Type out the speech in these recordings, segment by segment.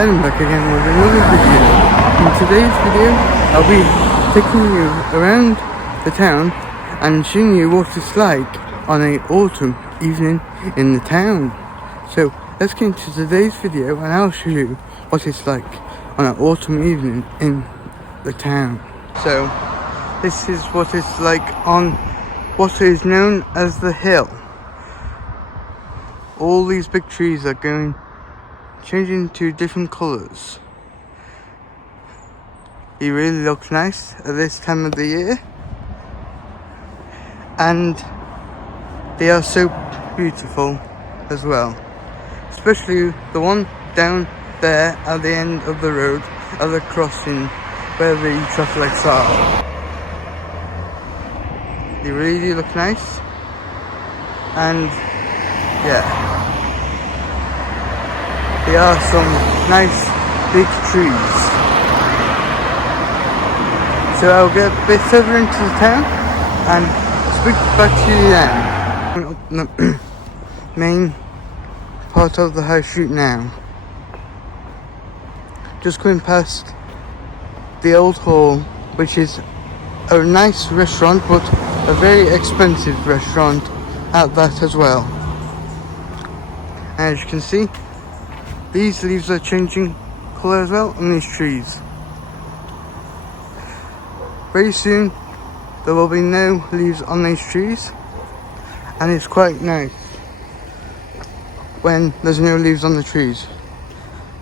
and I'm back again with another video. In today's video, I'll be taking you around the town and showing you what it's like on an autumn evening in the town. So let's get into today's video and I'll show you what it's like on an autumn evening in the town. So this is what it's like on what is known as the hill. All these big trees are changing to different colours. They really look nice at this time of the year, and they are so beautiful as well, especially the one down there at the end of the road at the crossing where the traffic lights are. They really look nice, and yeah, there are some nice big trees. So I'll get a bit further into the town and speak back to you then. The main part of the high street now. Just going past the old hall, which is a nice restaurant, but a very expensive restaurant at that as well. And as you can see, these leaves are changing colour as well on these trees. Very soon there will be no leaves on these trees, and it's quite nice when there's no leaves on the trees,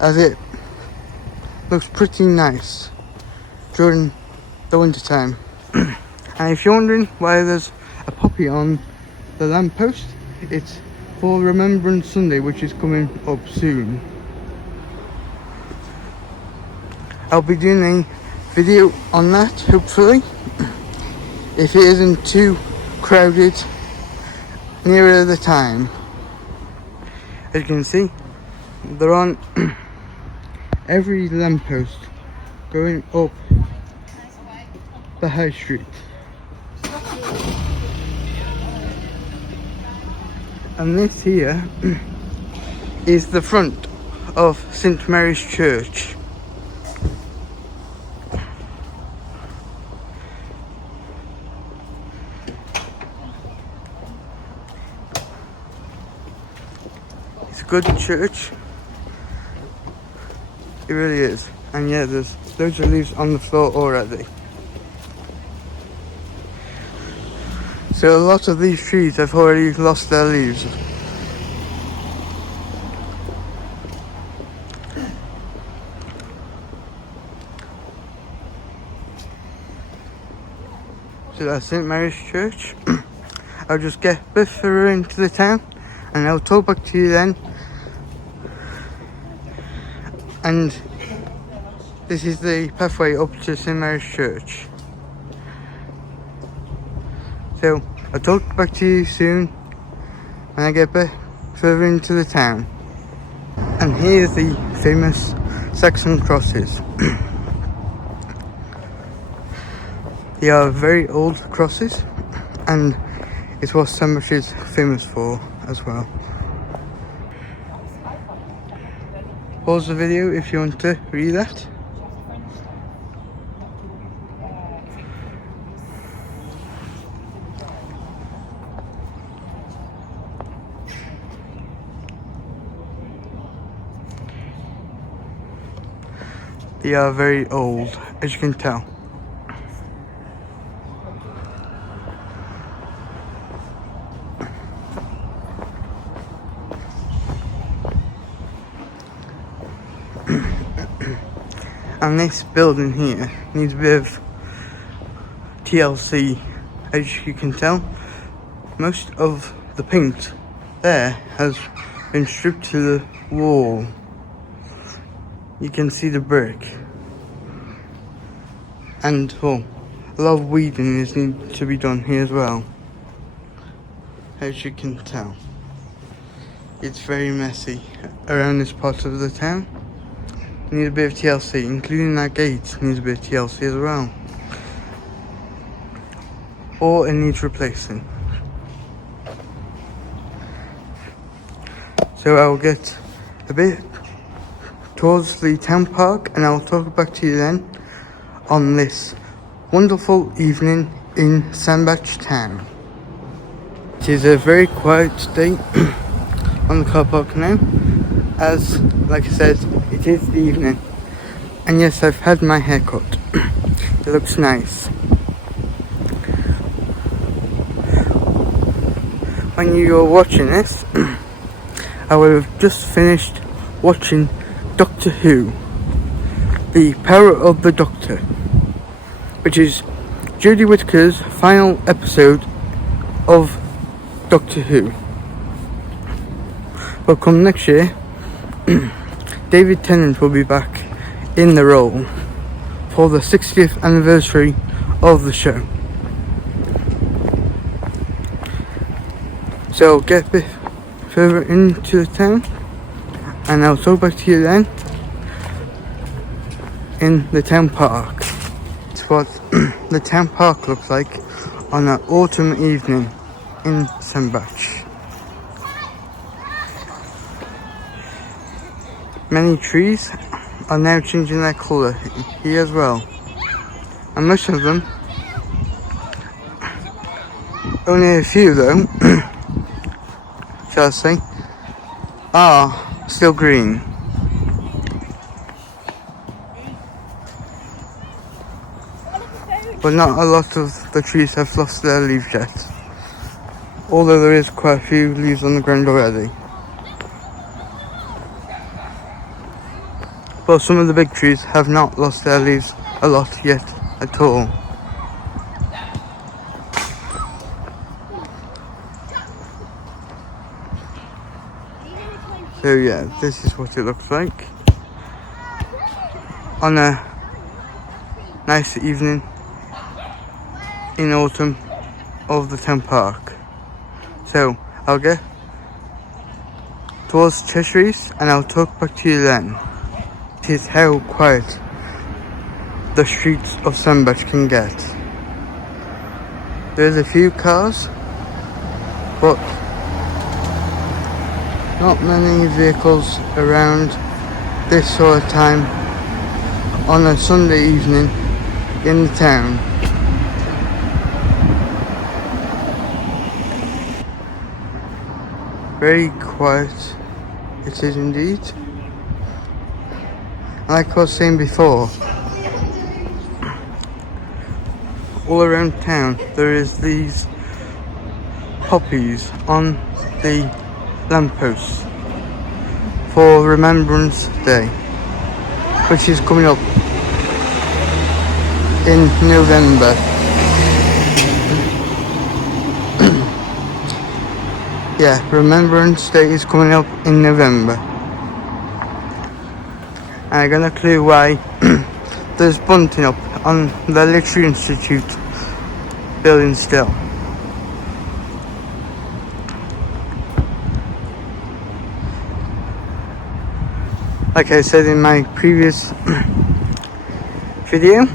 as it looks pretty nice during the winter time. And if you're wondering why there's a poppy on the lamppost, it's for Remembrance Sunday, which is coming up soon. I'll be doing a video on that, hopefully, if it isn't too crowded nearer the time. As you can see, they're on every lamppost going up the high street. And this here is the front of St Mary's Church. It's a good church, it really is. And yeah, there's loads of leaves on the floor already. So a lot of these trees have already lost their leaves. So that's St Mary's Church. I'll just get a bit further into the town and I'll talk back to you then. And this is the pathway up to St Mary's Church. So I'll talk back to you soon when I get a bit further into the town. And here's the famous Saxon crosses. They are very old crosses, and it's what Sandwich is famous for as well. Pause the video if you want to read that. They are very old, as you can tell. And this building here needs a bit of TLC, as you can tell. Most of the paint there has been stripped to the wall. You can see the brick, and a lot of weeding is need to be done here as well. As you can tell, it's very messy around this part of the town. Need a bit of TLC, including that gate needs a bit of TLC as well, or it needs replacing. So I'll get a bit towards the town park, and I'll talk back to you then on this wonderful evening in Sandbach town. It is a very quiet day on the car park now, as like I said, it is the evening, and yes, I've had my hair cut. It looks nice. When you're watching this, I will have just finished watching Doctor Who, The Power of the Doctor, which is Jodie Whittaker's final episode of Doctor Who. But come next year, David Tennant will be back in the role for the 60th anniversary of the show. So I'll get a bit further into the town, and I'll talk back to you then in the town park. It's what the town park looks like on an autumn evening in Sandbach. Many trees are now changing their colour here as well, and most of them, only a few though, shall I say, are still green. But not a lot of the trees have lost their leaves yet, although there is quite a few leaves on the ground already. But some of the big trees have not lost their leaves a lot yet at all. So yeah, this is what it looks like on a nice evening in autumn of the town park. So I'll get towards Cheshire East and I'll talk back to you then. It is how quiet the streets of Sandbach can get. There's a few cars, but not many vehicles around this sort of time on a Sunday evening in the town. Very quiet it is indeed. Like I was saying before, all around town there is these poppies on the lampposts for Remembrance Day, which is coming up in November. Yeah, Remembrance Day is coming up in November. And I'm gonna clue why there's bunting up on the Literary Institute building still. Like I said in my previous video,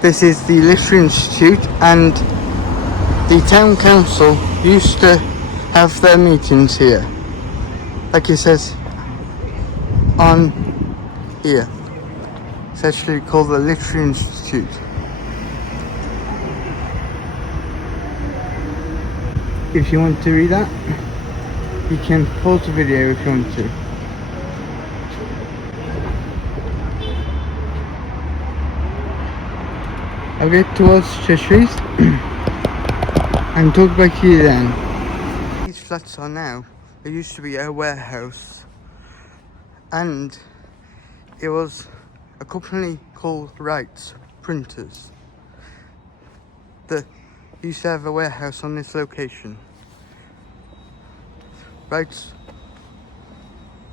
this is the Literary Institute, and the town council used to have their meetings here, like it says on here. It's actually called the Literary Institute. If you want to read that, you can pause the video if you want to. I'll get towards Cheshire East and talk back to you then. These flats are now, there used to be a warehouse, and it was a company called Wrights Printers that used to have a warehouse on this location. Wrights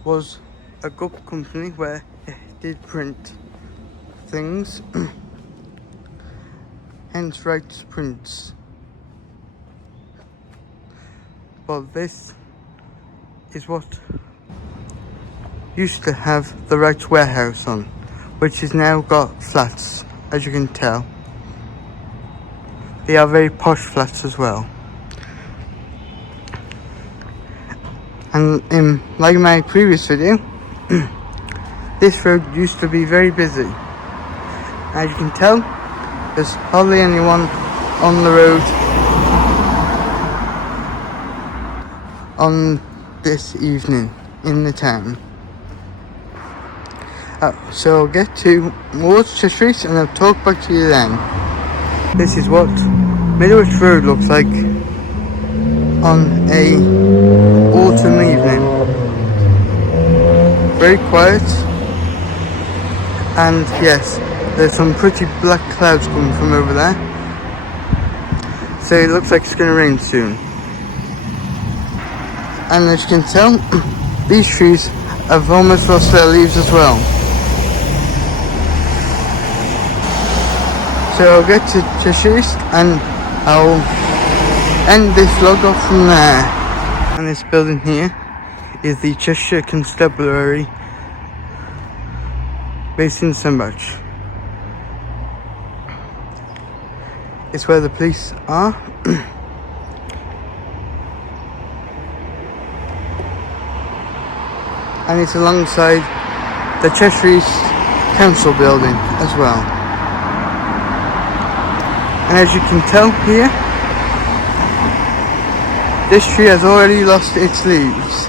was a good company where it did print things, hence Wrights Prints. Well, this is what used to have the Wrights warehouse on, which has now got flats, as you can tell. They are very posh flats as well. And in like my previous video, this road used to be very busy. As you can tell, there's hardly anyone on the road on this evening in the town. So I'll get towards Cheshire East and I'll talk back to you then. This is what Middlewich Road looks like on a autumn evening. Very quiet, and yes, there's some pretty black clouds coming from over there, so it looks like it's going to rain soon. And as you can tell, these trees have almost lost their leaves as well. So I'll get to Cheshire East and I'll end this vlog off from there. And this building here is the Cheshire Constabulary based in Sembach. It's where the police are. And it's alongside the Cheshire East Council building as well. And as you can tell here, this tree has already lost its leaves.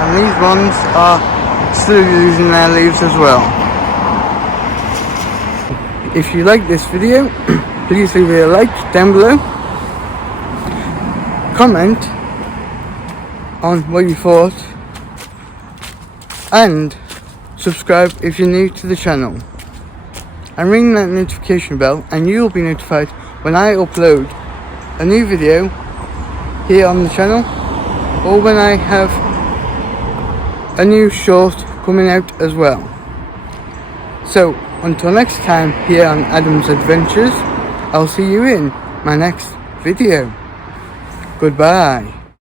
And these ones are slowly losing their leaves as well. If you like this video, please leave a like down below. Comment on what you thought. And subscribe if you're new to the channel. And ring that notification bell and you'll be notified when I upload a new video here on the channel, or when I have a new short coming out as well. So until next time here on Adam's Adventures, I'll see you in my next video. Goodbye.